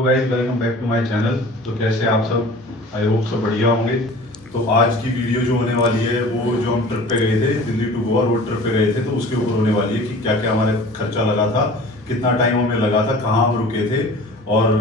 तो guys welcome back to my channel. तो कैसे आप सब, आई होप सब बढ़िया होंगे। तो आज की वीडियो जो होने वाली है वो जो हम ट्रिप पे गए थे, Delhi to Goa road trip पे गए थे, तो उसके ऊपर होने वाली है कि क्या क्या हमारे खर्चा लगा था, कितना टाइम हमें लगा था, कहाँ हम रुके थे और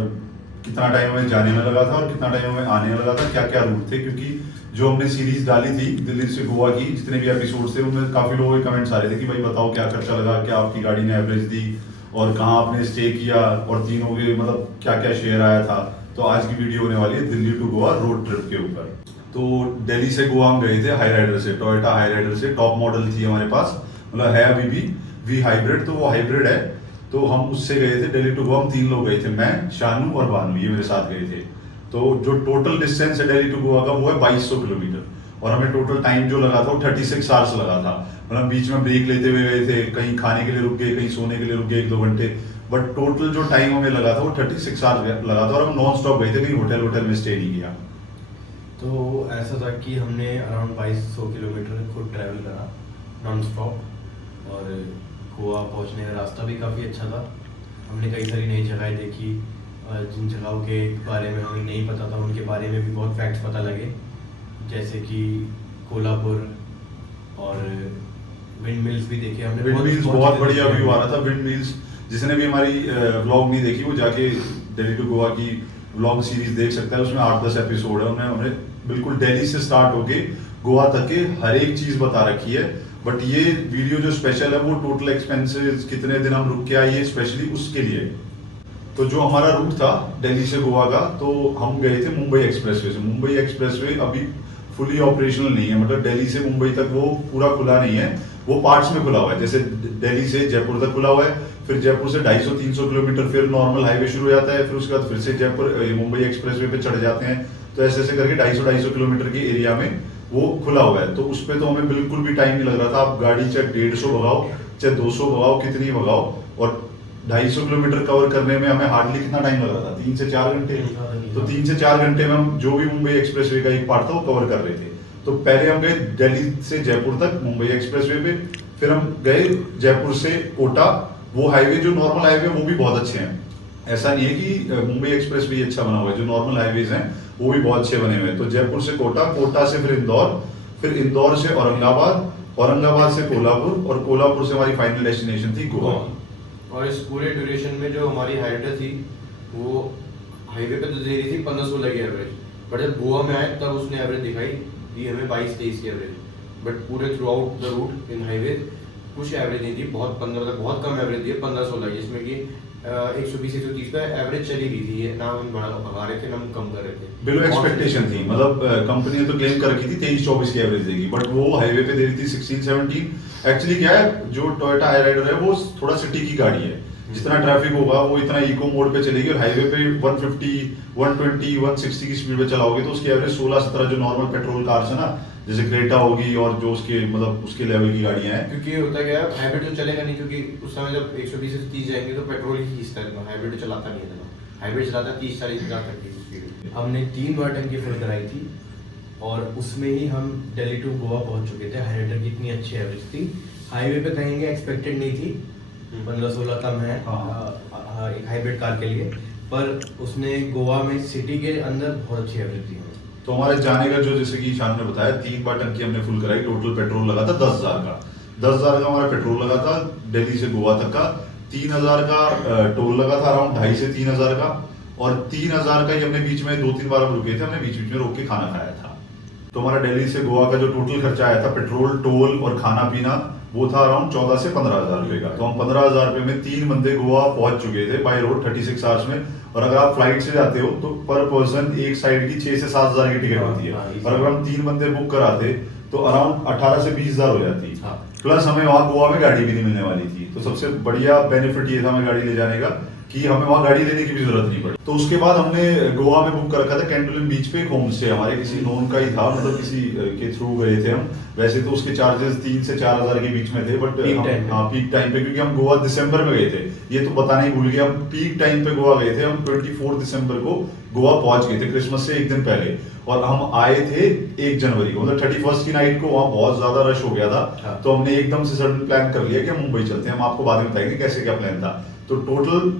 कितना टाइम हमें जाने में लगा था और कितना टाइम हमें आने में लगा था, क्या क्या रूट थे। क्योंकि जो हमने सीरीज डाली थी दिल्ली से गोवा की, जितने भी एपिसोड थे उनमें काफ़ी लोगों के कमेंट्स आ रहे थे कि भाई बताओ क्या खर्चा लगा, क्या आपकी गाड़ी ने एवरेज दी और कहाँ आपने स्टे किया और तीनों के मतलब क्या क्या शेयर आया था। तो आज की वीडियो होने वाली है Delhi to Goa road trip के ऊपर। तो दिल्ली से गोवा हम गए थे हाई राइडर से, टोयोटा हाई राइडर से। टॉप मॉडल थी हमारे पास, मतलब है अभी भी वी हाइब्रिड, तो वो हाइब्रिड है। तो हम उससे गए थे दिल्ली टू गोवा। हम 3 लोग गए थे, मैं, शानू और बानू, ये मेरे साथ गए थे। तो जो टोटल डिस्टेंस है दिल्ली टू गोवा का वो है 2200 किलोमीटर और हमें टोटल टाइम जो लगा था वो 36 आवर्स लगा था। मतलब बीच में ब्रेक लेते हुए गए थे, कहीं खाने के लिए रुक गए, कहीं सोने के लिए रुक गए 1-2 घंटे, बट टोटल जो टाइम हमें लगा था वो 36 आवर्स लगा था और हम नॉन स्टॉप गए थे, कहीं होटल में स्टे नहीं किया। तो ऐसा था कि हमने अराउंड 2200 किलोमीटर खुद ट्रैवल करा नॉन स्टॉप और गोवा पहुंचने का रास्ता भी काफ़ी अच्छा था। हमने कई सारी नई जगहें देखी, जिन जगहों के बारे में हमें नहीं पता था उनके बारे में भी बहुत फैक्ट्स पता लगे, जैसे कि कोल्हापुर और विंड मिल्स भी देखे हमने। विंड मिल्स बहुत बढ़िया व्यू आ रहा था। विंड मिल्स जिसने भी हमारी व्लॉग नहीं देखी वो जाके दिल्ली टू गोवा की व्लॉग सीरीज देख सकता है। उसमें 8-10 एपिसोड है, उन्हें हमने बिल्कुल दिल्ली से स्टार्ट होके गोवा तक के हर एक चीज बता रखी है। बट ये वीडियो जो स्पेशल है वो टोटल एक्सपेंसेस, कितने दिन हम रुक के आए, स्पेशली उसके लिए। तो जो हमारा रूट था दिल्ली से गोवा का, तो हम गए थे मुंबई एक्सप्रेसवे से। मुंबई एक्सप्रेसवे अभी फुली ऑपरेशनल नहीं है, मतलब दिल्ली से मुंबई तक वो पूरा खुला नहीं है, वो पार्ट्स में खुला हुआ है। जैसे दिल्ली से जयपुर तक खुला हुआ है, फिर जयपुर से 250-300 किलोमीटर फिर नॉर्मल हाईवे शुरू हो जाता है, फिर उसके बाद फिर से जयपुर मुंबई एक्सप्रेसवे पे चढ़ जाते हैं। तो ऐसे ऐसे करके 250-250 किलोमीटर के एरिया में वो खुला हुआ है। तो उस पर तो हमें बिल्कुल भी टाइम नहीं लग रहा था। आप गाड़ी चाहे 150 भगाओ चाहे 200 भगाओ, कितनी भगाओ, और 250 किलोमीटर कवर करने में हमें हार्डली कितना टाइम लग रहा था, 3 से 4 घंटे। तो 3 से 4 घंटे में हम जो भी मुंबई एक्सप्रेसवे का एक पार्ट था वो कवर कर रहे थे। तो पहले हम गए दिल्ली से जयपुर तक मुंबई एक्सप्रेसवे पे, फिर हम गए जयपुर से कोटा। वो हाईवे जो नॉर्मल हाईवे वो भी बहुत अच्छे हैं, ऐसा नहीं है कि मुंबई एक्सप्रेस भी अच्छा बना हुआ है, जो नॉर्मल हाईवेज हैं वो भी बहुत अच्छे बने हुए हैं। तो जयपुर से कोटा, कोटा से फिर इंदौर, फिर इंदौर से औरंगाबाद, औरंगाबाद से कोल्हापुर और कोल्हापुर से हमारी फाइनल डेस्टिनेशन थी गोवा। और इस पूरे ड्यूरेशन में जो हमारी हाइडर थी वो हाईवे पे तो दे रही थी 15-16 की एवरेज, बट जब गोवा में आए तब उसने एवरेज दिखाई दी हमें 22-23 की एवरेज। बट पूरे throughout the route in highway कुछ एवरेज नहीं थी, बहुत कम एवरेज थी 15-16, जिसमें कि 120-130 पे एवरेज चली रही थी। ये ना हम भगा रहे थे ना हम कम कर रहे थे, बिलो एक्सपेक्टेशन थी। मतलब कंपनी ने तो क्लेम कर रखी थी 23-24 की एवरेज देगी, बट वो हाईवे पे दे रही थी 16-17। एक्चुअली क्या है, जो टोयोटा हाई राइडर है वो थोड़ा सिटी की गाड़ी है, जितना ट्रैफिक होगा वो इतना इको मोड पे चलेगी और हाईवे पे 150, 120, 160 की स्पीड पे चलाओगे तो उसकी एवरेज 16-17 जो नॉर्मल पेट्रोल कार्स है ना, जैसे क्रेटा होगी और जो उसके मतलब उसके लेवल की गाड़ियां हैं। क्योंकि होता क्या है, हाइब्रिड तो चलेगा नहीं, क्योंकि उस समय जब 120 से 30 जाएंगे तो पेट्रोल ही खींचता है, हाइब्रिड तो चलाता नहीं है। हाइब्रिड चलाता 30-40 हज़ार तक की स्पीड। हमने 3 बार टंकी फिल कराई थी और उसमें ही हम दिल्ली टू गोवा पहुंच चुके थे। हाइड्रेटर की इतनी अच्छी एवरेज थी, हाईवे पे कहेंगे एक्सपेक्टेड नहीं थी, 15-16 कम है एक हाइब्रिड कार के लिए, पर उसने गोवा में सिटी के अंदर बहुत अच्छी एवरेज दी। तो हमारे जाने का जो, जैसे कि शान ने बताया, 3 बार टंकी हमने फुल कराई, टोटल पेट्रोल लगा था 10,000 का। 10,000 का हमारा पेट्रोल लगा था दिल्ली से गोवा तक का। 3,000 का टोल लगा था, अराउंड 2,500 से 3,000 का, और 3,000 का ही हमने बीच में 2-3 बार हम रुके थे, हमने बीच बीच में रोक के खाना खाया था। तो हमारा दिल्ली से गोवा का जो टोटल खर्चा आया था पेट्रोल, टोल और खाना पीना, वो था अराउंड 14 से 15,000 रुपए का। तो हम 15,000 रुपए में 3 बंदे गोवा पहुंच चुके थे बाय रोड 36 आवर्स में। और अगर आप फ्लाइट से जाते हो तो पर पर्सन एक साइड की 6 से 7,000 की टिकट होती है, और अगर हम 3 बंदे बुक कराते तो अराउंड 18 से 20,000 हो जाती। प्लस हमें वहाँ गोवा में गाड़ी भी नहीं मिलने वाली थी। तो सबसे बढ़िया बेनिफिट ये था हमें गाड़ी ले जाने का कि हमें वहाँ गाड़ी लेने की भी जरूरत नहीं पड़ी। तो उसके बाद हमने गोवा में बुक कर रखा था कैंडोलिन बीच पे एक होम स्टे, हमारे किसी नोन का ही था, मतलब किसी के थ्रू गए थे हम। वैसे तो उसके चार्जेस 3 से 4,000 के बीच में थे, बट पीक टाइम पे, क्योंकि हम गोवा दिसंबर में गए थे, ये तो बताना ही भूल गया, हम पीक टाइम पे गोवा गए थे। हम 24 दिसंबर को गोवा पहुंच गए थे, क्रिसमस से एक दिन पहले, और हम आए थे 1 जनवरी को, मतलब 31 की नाइट को वहाँ बहुत ज्यादा रश हो गया था। तो हमने एकदम से सडन प्लान कर लिया कि हम मुंबई चलते हैं। हम आपको बाद में बताएंगे कैसे क्या प्लान था। तो टोटल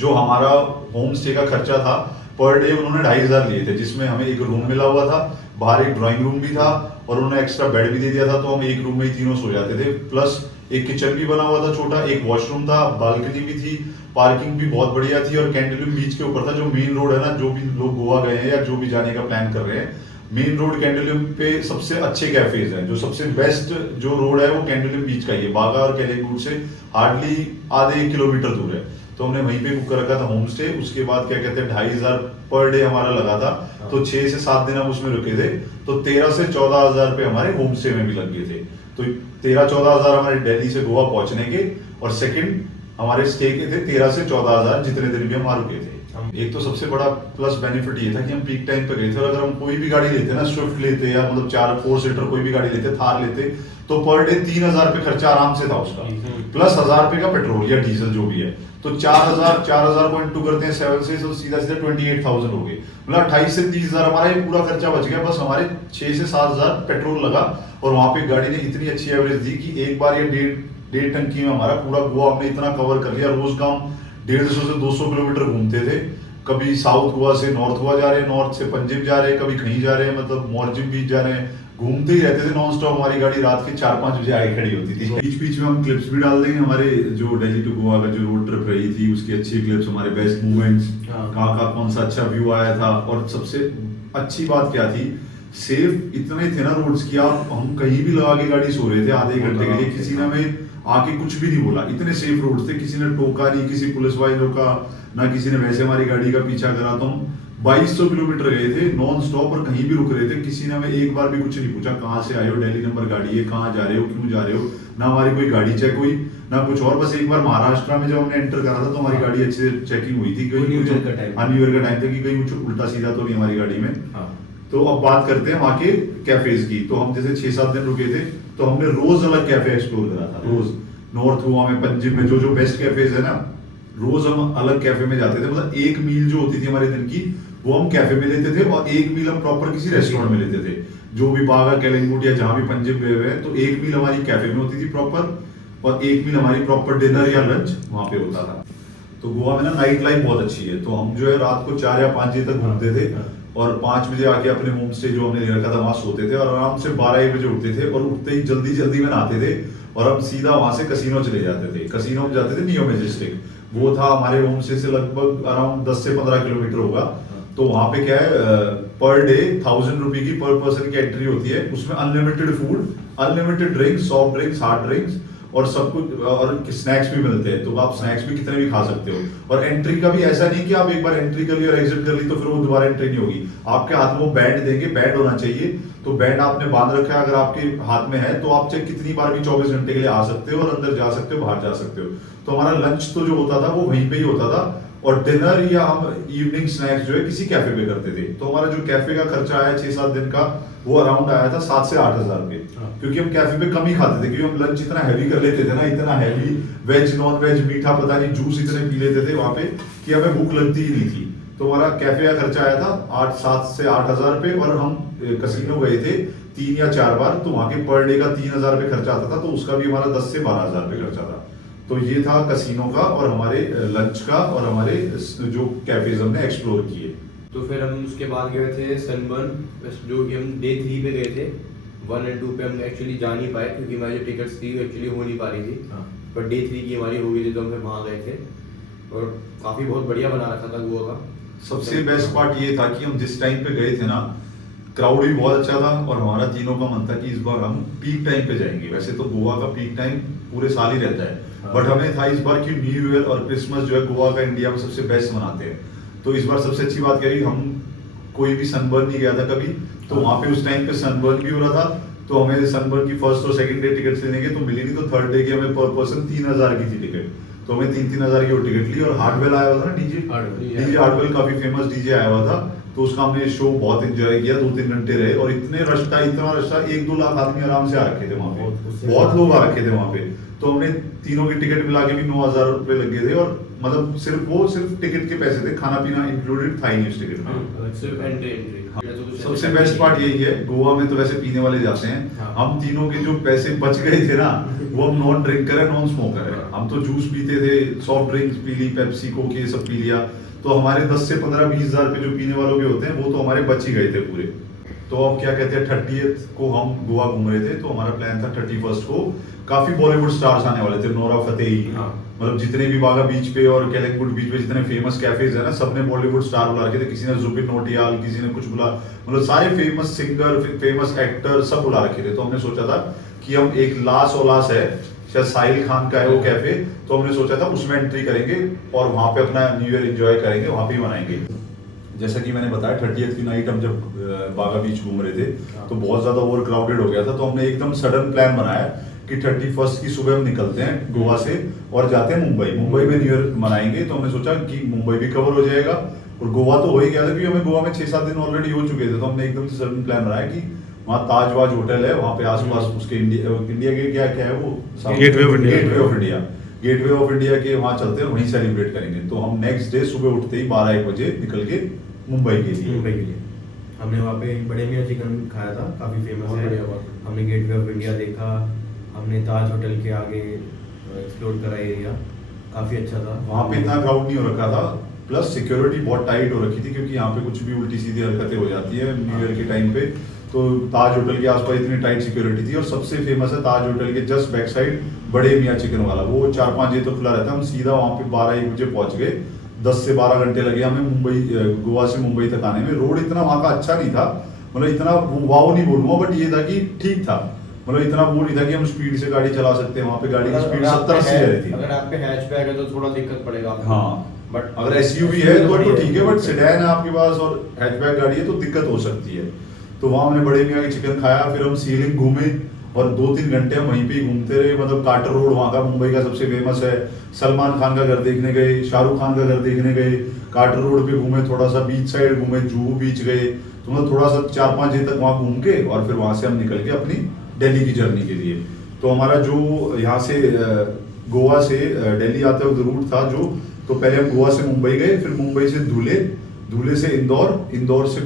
जो हमारा होम स्टे का खर्चा था पर डे उन्होंने 2,500 लिए थे, जिसमें हमें एक रूम मिला हुआ था, बाहर एक ड्राइंग रूम भी था और उन्होंने एक्स्ट्रा बेड भी दे दिया था, तो हम एक रूम में ही तीनों सो जाते थे। प्लस एक किचन भी बना हुआ था छोटा, एक वॉशरूम था, बालकनी भी थी, पार्किंग भी बहुत बढ़िया थी और कैंडोलिम बीच के ऊपर था, जो मेन रोड है ना, जो भी लोग गोवा गए हैं या जो भी जाने का प्लान कर रहे हैं, मेन रोड कैंडोलिम पे सबसे अच्छे कैफेज हैं। जो सबसे बेस्ट जो रोड है वो कैंडोलिम बीच का ही है, बागा और कैलेंगूट से हार्डली आधे 1 किलोमीटर दूर है। तो हमने वहीं पे बुक कर रखा था होम स्टे। उसके बाद क्या कहते हैं 2,500 पर डे हमारा लगा था, तो 6 से 7 दिन हम उसमें रुके थे, तो 13 से 14,000 रुपए हमारे होम स्टे में भी लग गए थे। तो 13-14,000 हमारे दिल्ली से गोवा पहुंचने के, और सेकंड हमारे स्टे के थे 13 से 14,000 जितने दिन भी हम वहां रुके थे। एक तो सबसे बड़ा प्लस बेनिफिट ये था कि हम पीक टाइम पे गए थे, और अगर हम कोई भी गाड़ी लेते ना, स्विफ्ट लेते या मतलब 4 सीटर कोई भी गाड़ी लेते, थार लेते, तो पर डे 3,000 रुपए खर्चा आराम से था उसका, प्लस 1,000 रुपए का पेट्रोल या डीजल जो भी है, तो 4,000 को इंटू करते हैं 7 से, तो सीधा सीधा 28,000 हो गए। मतलब 28 से 30,000 हमारा ये पूरा खर्चा बच गया। बस हमारे 6 से 7,000 पेट्रोल लगा, और वहां पे गाड़ी ने इतनी अच्छी एवरेज दी कि एक बार ये डेढ़ टंकी में हमारा पूरा गोवा हमने इतना कवर कर लिया। रोज का हम 150 से 200 किलोमीटर घूमते थे। कभी साउथ गोवा से नॉर्थ गोवा जा रहे हैं, नॉर्थ से पंजिम जा रहे हैं, कभी कहीं जा रहे हैं, मतलब मोरजिम बीच जा रहे हैं, घूमते ही रहते थे नॉन स्टॉप। हमारी गाड़ी रात के 4-5 बजे आगे खड़ी होती थी। बीच बीच में हम क्लिप्स भी डाल देंगे, हमारे जो दिल्ली टू गोवा का जो रोड ट्रिप रही थी उसकी अच्छी क्लिप्स, हमारे बेस्ट मूवमेंट्स, कहाँ का कौन सा अच्छा व्यू आया था। और सबसे अच्छी बात क्या थी, सेफ इतने थे ना रोड्स की, आप हम कहीं भी लगा के गाड़ी सो रहे थे आधे घंटे के लिए, किसी ने हमें आके कुछ भी नहीं बोला, इतने सेफ रोड थे, किसी ने टोका नहीं, किसी पुलिस वाले रोका ना, किसी ने वैसे हमारी गाड़ी का पीछा करा। तो हम 2200 किलोमीटर गए थे नॉन स्टॉप, और कहीं भी रुक रहे थे, किसी ने हमें एक बार भी कुछ नहीं पूछा, कहाँ से आए हो, दिल्ली नंबर गाड़ी है, कहाँ जा रहे हो, क्यों जा रहे हो, ना हमारी कोई गाड़ी चेक हुई ना कुछ और। बस एक बार महाराष्ट्र में जब हमने एंटर करा था तो हमारी गाड़ी अच्छे से चेकिंग हुई थी, न्यू ईयर का टाइम था, कि कहीं कुछ उल्टा सीधा तो नहीं हमारी गाड़ी में। तो अब बात करते हैं वहाँ के कैफेज की। तो हम जैसे 6-7 दिन रुके थे, तो हमने रोज अलग कैफे एक्सप्लोर करा था। रोज नॉर्थ गोवा में, पंजिम में जो बेस्ट कैफेज है ना, रोज हम अलग कैफे में जाते थे। मतलब एक मील जो होती थी हमारे दिन की, वो हम कैफे में लेते थे, और एक मील हम प्रॉपर किसी रेस्टोरेंट में लेते थे। जो भी बागा कैलेंगूट या जहां भी पंजिम गए हुए हैं, तो एक मील हमारी कैफे में होती थी प्रॉपर, और एक मील हमारी प्रॉपर डिनर या लंच वहां पे होता था। तो गोवा में ना नाइट लाइफ बहुत अच्छी है, तो हम जो है रात को 4 या 5 बजे तक घूमते थे, और 5 बजे आके अपने होम स्टे जो हमने ले रखा था वहां सोते थे, और आराम से 12-1 बजे उठते थे, और उठते ही जल्दी जल्दी में नहाते थे, और हम सीधा वहां से कसिनो चले जाते थे। कसिनो में जाते थे नियो मैजेस्टिक, वो था हमारे होम स्टे से लगभग अराउंड 10 से 15 किलोमीटर होगा। तो वहां पे क्या है, पर डे 1,000 रुपए की पर पर्सन की एंट्री होती है। उसमें unlimited food, unlimited drinks, soft drinks, hard drinks, और सब कुछ, और स्नैक्स भी मिलते हैं, तो आप स्नैक्स भी कितने भी खा सकते हो। और एंट्री का भी ऐसा नहीं कि आप एक बार एंट्री कर ली और एग्जिट कर ली तो फिर वो दोबारा एंट्री नहीं होगी। आपके हाथ में वो बैंड देंगे, बैंड होना चाहिए, तो बैंड आपने बांध रखा है अगर आपके हाथ में है, तो आप चाहे कितनी बार भी 24 घंटे के लिए आ सकते हो, और अंदर जा सकते हो, बाहर जा सकते हो। तो हमारा लंच तो जो होता था वो वहीं पे ही होता था, और डिनर या हम इवनिंग स्नैक्स जो है किसी कैफे पे करते थे। तो हमारा जो कैफे का खर्चा आया 6-7 दिन का, वो अराउंड आया था 7 से 8,000 रुपए, क्योंकि हम कैफे पे कम ही खाते थे, क्योंकि हम लंच इतना हैवी कर लेते थे ना, इतना हैवी, वेज नॉन वेज मीठा पता नहीं, जूस इतने पी लेते थे वहां पे कि हमें भूख लगती ही नहीं थी। तो हमारा कैफे का खर्चा आया था 7 से 8,000 रुपए, और हम कसिनो गए थे 3 या 4 बार, तो वहां के पर डे का 3,000 रुपए खर्चा आता था, तो उसका भी हमारा 10 से 12,000 रुपए खर्चा था। तो ये था कसिनो का, और हमारे लंच का, और हमारे जो कैफेज हमने एक्सप्लोर किए। तो फिर हम उसके बाद गए थे सनबर्न, जो कि हम डे 3 पे गए थे। 1 और 2 पे हम एक्चुअली जा नहीं पाए, क्योंकि हमारी जो टिकट्स थी एक्चुअली हो नहीं पा रही थी, पर डे 3 की हमारी हो गई थी, तो हम फिर वहाँ गए थे, और काफ़ी बहुत बढ़िया बना रखा था गोवा का। सबसे बेस्ट पार्ट ये था कि हम जिस टाइम पे गए थे ना, क्राउड भी बहुत अच्छा था, और हमारा तीनों का मन था कि इस बार हम पीक टाइम पे जाएंगे। वैसे तो गोवा का पीक टाइम पूरे साल ही रहता है, बट हमें था इस बार कि न्यू ईयर और क्रिसमस जो है गोवा का इंडिया में सबसे बेस्ट मनाते हैं। तो इस बार सबसे अच्छी बात क्या है, हम कोई भी सनबर्न नहीं गया था कभी, तो वहां पे उस टाइम पे सनबर्न भी हो रहा था। तो हमें सनबर्न की फर्स्ट और सेकंड डे टिकट लेने के तो मिली नहीं, तो थर्ड डे की हमें पर पर्सन 3,000 की थी टिकट, तो हमें 3,000 की वो टिकट ली। और हार्डवेल आया हुआ था ना, डीजे हार्डवेल काफी फेमस डीजे आया हुआ था, तो उसका हमने शो बहुत एंजॉय किया, 2-3 घंटे रहे, और इतने रश था, इतना रश था, 1-2 लाख आदमी आराम से आ रखे थे वहां पे, बहुत लोग आ रखे थे वहां पे। तो हमने तीनों की टिकट मिला के भी 9,000 रुपए लग गए थे, और मतलब सिर्फ टिकट के पैसे थे, खाना पीना इंक्लूडेड था ही नहीं उस टिकट में। सिर्फ एंट्री। सबसे बेस्ट पार्ट यही है, गोवा में तो वैसे पीने वाले जाते हैं, हम तीनों के जो पैसे बच गए थे ना, वो हम नॉन ड्रिंकर है, नॉन स्मोकर है। हम तो जूस पीते थे, सॉफ्ट ड्रिंक्स पी ली, पेप्सी कोक ये सब पी लिया, तो हमारे 10 से 15-20 हज़ार रुपये जो पीने वालों के होते हैं वो तो हमारे बच ही गए थे पूरे। तो अब क्या कहते हैं 30th को हम गोवा घूम रहे थे, तो हमारा प्लान था 31st को काफी बॉलीवुड स्टार्स आने वाले थे, नोरा फतेही, मतलब जितने भी बागा बीच पे और केलंगुड बीच पे जितने फेमस कैफेज है ना, सबने बॉलीवुड स्टार बुला रखे थे। किसी ने जुबिन नौटियाल, किसी ने कुछ बुला, मतलब सारे फेमस सिंगर, फेमस एक्टर सब बुला रखे थे। तो हमने सोचा था कि हम एक लास ओलास है, शायद साहिल खान का है वो कैफे, तो हमने सोचा था उसमें एंट्री करेंगे और वहां पे अपना न्यू ईयर एंजॉय करेंगे, वहां पे ही मनाएंगे। जैसा कि मैंने बताया 30th की नाइट हम जब बागा बीच घूम रहे थे तो बहुत ज्यादा ओवर क्राउडेड हो गया था, तो हमने एकदम सडन प्लान बनाया कि 31st की सुबह हम निकलते हैं गोवा से और जाते हैं मुंबई में न्यू ईयर मनाएंगे। तो हमने सोचा कि मुंबई भी कवर हो जाएगा और गोवा तो हो ही गया था, क्योंकि हमें गोवा में 6-7 दिन ऑलरेडी हो चुके थे। तो हमने एकदम से सडन प्लान बनाया कि वहाँ ताजवाज होटल है, वहाँ पे आसपास उसके इंडिया गेट क्या है वो, gateway of India, gateway of India के वहाँ चलते हैं, वहीं सेलिब्रेट करेंगे। तो हम नेक्स्ट डे सुबह उठते ही 12-1 बजे निकल के मुंबई के लिए हमने वहाँ पे बड़े मियाँ चिकन खाया था, काफ़ी फेमस है। हमने गेटवे ऑफ इंडिया देखा, हमने ताज होटल के आगे एक्सप्लोर करा एरिया, काफ़ी अच्छा था। वहाँ पे इतना क्राउड नहीं हो रखा था, प्लस सिक्योरिटी बहुत टाइट हो रखी थी, क्योंकि यहाँ पे कुछ भी उल्टी सीधी हरकतें हो जाती है न्यू ईयर के टाइम पे। तो ताज होटल के आसपास इतनी टाइट सिक्योरिटी थी, और सबसे फेमस है ताज होटल के जस्ट बैक साइड बड़े मियाँ चिकन वाला, वो 4-5 बजे तो खुला रहता है। हम सीधा वहाँ पे 12-1 बजे पहुंच गए, 10 से 12 घंटे लगे हमें गोवा से मुंबई तक आने में। रोड इतना वहाँ का अच्छा नहीं था, मतलब इतना वाव नहीं बोलूंगा, बट ये था कि ठीक था, मतलब इतना वो नहीं था कि हम स्पीड से गाड़ी चला सकते हैं। वहाँ पे गाड़ी की स्पीड 70-80 रही थी। अगर आप पे हैचबैक है तो थोड़ा दिक्कत पड़ेगा। हाँ, बट अगर एसयूवी है तो ठीक है, बट सेडान है आपके पास और हैचबैक गाड़ी है तो दिक्कत हो सकती है। तो वहाँ हमने बड़े मियाँ के चिकन खाया, फिर हम सीलिंग घूमे और 2-3 घंटे हम वहीं पे ही घूमते रहे। मतलब कार्टर रोड वहाँ का मुंबई का सबसे फेमस है, सलमान खान का घर देखने गए, शाहरुख खान का घर देखने गए, कार्टर रोड पे घूमे, थोड़ा सा बीच साइड घूमे, जुहू बीच गए, तो मतलब थोड़ा सा 4-5 बजे तक वहाँ घूम के और फिर वहाँ से हम निकल के अपनी दिल्ली की जर्नी के लिए। तो हमारा जो यहाँ से गोवा से दिल्ली आते वक्त रूट था जो, तो पहले हम गोवा से मुंबई गए, फिर मुंबई से धुले से इंदौर से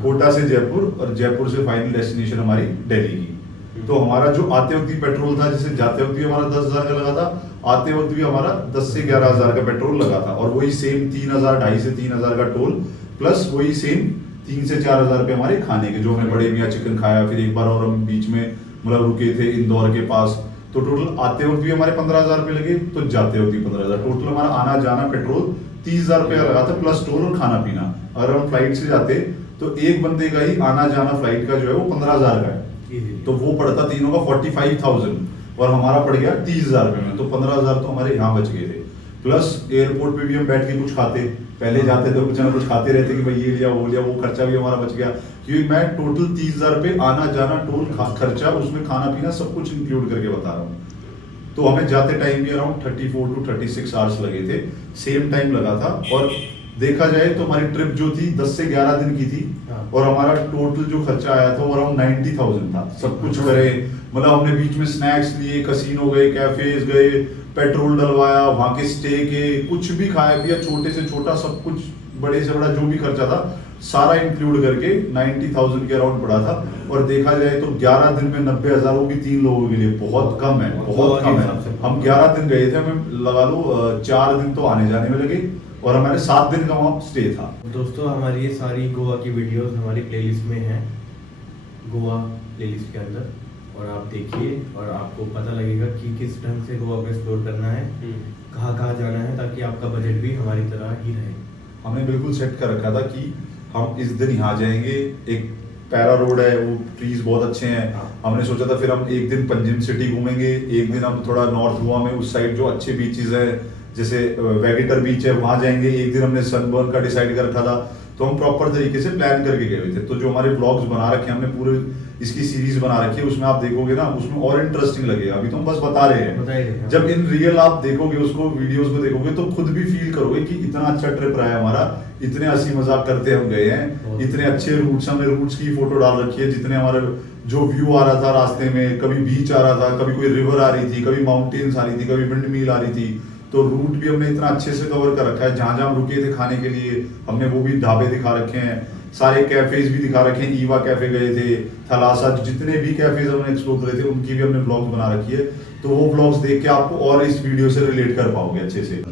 कोटा से जयपुर, और जयपुर से फाइनल डेस्टिनेशन हमारी दिल्ली की। तो हमारा जो आते वक्त ही पेट्रोल था, जैसे जाते वक्त भी हमारा 10,000 का लगा था, आते वक्त भी हमारा 10 से 11,000 का पेट्रोल लगा था, और वही सेम 3,000, 2,500 से 3,000 का टोल, प्लस वही सेम 3 से 4,000 रुपये हमारे खाने के, जो हमने बड़े मियाँ चिकन खाया। फिर एक बार और हम बीच में मतलब रुके थे इंदौर के पास, तो टोटल आते वक्त भी हमारे 15,000 रुपये लगे, तो जाते वक्त भी 15,000। टोटल हमारा आना जाना पेट्रोल 30,000 रुपये लगा था, प्लस टोल और खाना पीना। अगर हम फ्लाइट से जाते तो एक बंदे का ही आना जाना फ्लाइट का जो है वो 15,000 का है, तो वो पड़ता तीनों का 45,000, और हमारा पड़ गया 30,000 रुपये में। तो 15,000 तो हमारे यहाँ बच गए थे। प्लस एयरपोर्ट पे भी हम बैठ के कुछ खाते, पहले जाते तो कुछ ना कुछ खाते रहते कि भाई ये लिया वो लिया, वो खर्चा भी हमारा बच गया, क्योंकि मैं टोटल 30,000 रुपये आना जाना टोल खर्चा, उसमें खाना पीना सब कुछ इंक्लूड करके बता रहा हूँ। तो हमें जाते टाइम भी अराउंड 34 to 36 आवर्स लगे थे, सेम टाइम लगा था। और देखा जाए तो हमारी ट्रिप जो थी 10 से 11 दिन की थी, और हमारा टोटल जो खर्चा आया था वो अराउंड 90,000 था, सब कुछ करे। मतलब हमने बीच में स्नैक्स लिए, कसिनो गए, कैफेज गए, पेट्रोल डलवाया, वहाँ के स्टे के, कुछ भी खाया पिया, छोटे से छोटा सब कुछ, बड़े से बड़ा जो भी खर्चा था सारा इंक्लूड करके 90,000 के अराउंड पड़ा था। और देखा जाए तो 11 दिन में 90,000 वो भी 3 लोगों के लिए बहुत कम है, बहुत कम है। हम 11 दिन गए थे, हमें लगा लो 4 दिन तो आने जाने में लगे, और हमारे 7 दिन का वहाँ स्टे था। दोस्तों हमारी ये सारी गोवा की वीडियोस हमारी प्लेलिस्ट में हैं, गोवा प्लेलिस्ट के अंदर, और आप देखिए और आपको पता लगेगा कि किस ढंग से गोवा को एक्सप्लोर करना है, कहाँ कहाँ जाना है, ताकि आपका बजट भी हमारी तरह ही रहे। हमने बिल्कुल सेट कर रखा था कि हम इस दिन यहाँ जाएंगे, एक पैरा रोड है, वो ट्रीज बहुत अच्छे हैं। हमने सोचा था फिर हम एक दिन पंजिम सिटी घूमेंगे, एक दिन हम थोड़ा नॉर्थ गोवा में उस साइड जो अच्छे बीचेस है, जैसे वेगेटर बीच है, वहाँ जाएंगे। एक दिन हमने सनबर्न का डिसाइड कर रखा था। तो हम प्रॉपर तरीके से प्लान करके गए हुए थे। तो जो हमारे ब्लॉग्स बना रखे हैं हमने, पूरे इसकी सीरीज बना रखी है, उसमें आप देखोगे ना, उसमें और इंटरेस्टिंग लगेगा। अभी तो हम बस बता रहे हैं, जब इन रियल आप देखोगे उसको, वीडियोस को देखोगे, तो खुद भी फील करोगे कि इतना अच्छा ट्रिप रहा है हमारा, इतने हंसी मजाक करते हम गए हैं, इतने अच्छे रूट्स, हमने रूट्स की फोटो डाल रखी है, जितने हमारे जो व्यू आ रहा था रास्ते में, कभी बीच आ रहा था, कभी कोई रिवर आ रही थी, कभी माउंटेन्स आ रही थी, कभी विंड मिल आ रही थी। तो रूट भी हमने इतना अच्छे से कवर कर रखा है। जहाँ जहाँ रुके थे खाने के लिए हमने वो भी ढाबे दिखा रखे हैं। सारे कैफेज भी दिखा रखे हैं, ईवा कैफे गए थे, थलासा, जितने भी कैफेज हमने एक्सप्लोर करे थे उनकी भी हमने ब्लॉग्स बना रखी है, तो वो ब्लॉग्स देख के आपको और इस वीडियो से रिलेट कर पाओगे अच्छे से।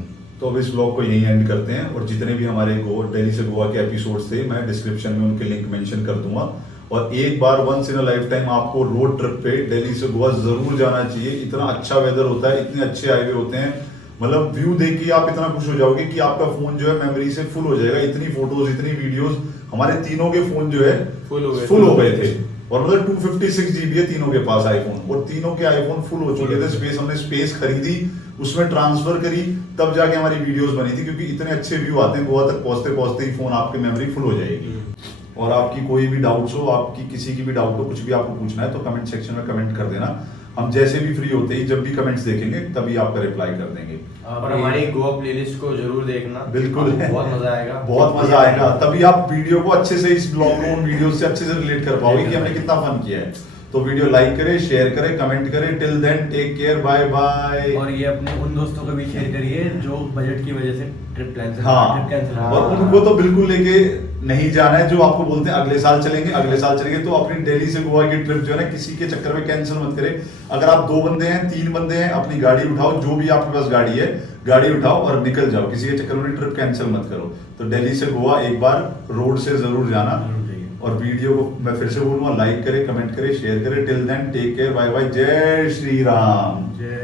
तो अब इस ब्लॉग को यहीं एंड करते हैं, और जितने भी हमारे दिल्ली से गोवा के एपिसोड्स थे मैं डिस्क्रिप्शन में उनके लिंक मेंशन कर दूंगा। और एक बार once in a lifetime आपको रोड ट्रिप पे दिल्ली से गोवा जरूर जाना चाहिए। इतना अच्छा वेदर होता है, इतने अच्छे हाईवे होते हैं, मतलब व्यू देख के आप इतना खुश हो जाओगे कि आपका फोन जो है मेमोरी से फुल हो जाएगा। इतनी फोटोज, इतनी वीडियोस, हमारे तीनों के फोन जो है फुल हो गए थे, और मतलब 256 GB है तीनों के पास आईफोन, और तीनों के आईफोन फुल हो चुके थे। स्पेस, हमने स्पेस खरीदी, उसमें ट्रांसफर करी, तब जाके हमारी वीडियोस बनी थी, क्योंकि इतने अच्छे व्यू आते हैं गोवा तक पहुंचते पहुंचते ही फोन आपकी मेमोरी फुल हो जाएगी। और आपकी कोई भी डाउट्स हो, आपकी किसी की भी डाउट हो, कुछ भी आपको पूछना है तो कमेंट सेक्शन में कमेंट कर देना। हम जैसे भी फ्री होते ही जब भी कमेंट्स देखेंगे तभी आपका रिप्लाई कर देंगे। और हमारी गोवा प्लेलिस्ट को जरूर देखना, बिल्कुल, बहुत मजा आएगा, बहुत मजा आएगा। तभी आप वीडियो को अच्छे से, इस ब्लॉग को उन वीडियो से अच्छे से रिलेट कर पाओगे कि हमने कितना फन किया है। तो वीडियो लाइक करें, शेयर करें, कमेंट करें। Till then take care, bye bye. और ये अपने उन दोस्तों को भी शेयर करिए जो बजट की वजह से ट्रिप कैंसिल हाँ, और उनको तो बिल्कुल लेके नहीं जाना है जो आपको बोलते हैं अगले साल चलेंगे, अगले साल चलेंगे। तो अपनी दिल्ली से गोवा की ट्रिप जो है ना, किसी के चक्कर में कैंसिल मत करें। अगर आप 2 बंदे हैं, 3 बंदे हैं, अपनी गाड़ी उठाओ, जो भी आपके पास गाड़ी है गाड़ी उठाओ और निकल जाओ। किसी के चक्कर में ट्रिप कैंसिल मत करो। तो दिल्ली से गोवा एक बार रोड से जरूर जाना। और वीडियो को मैं फिर से बोलूंगा, लाइक करें, कमेंट करें, शेयर करें। Till then take care, bye bye, जय श्री राम। जय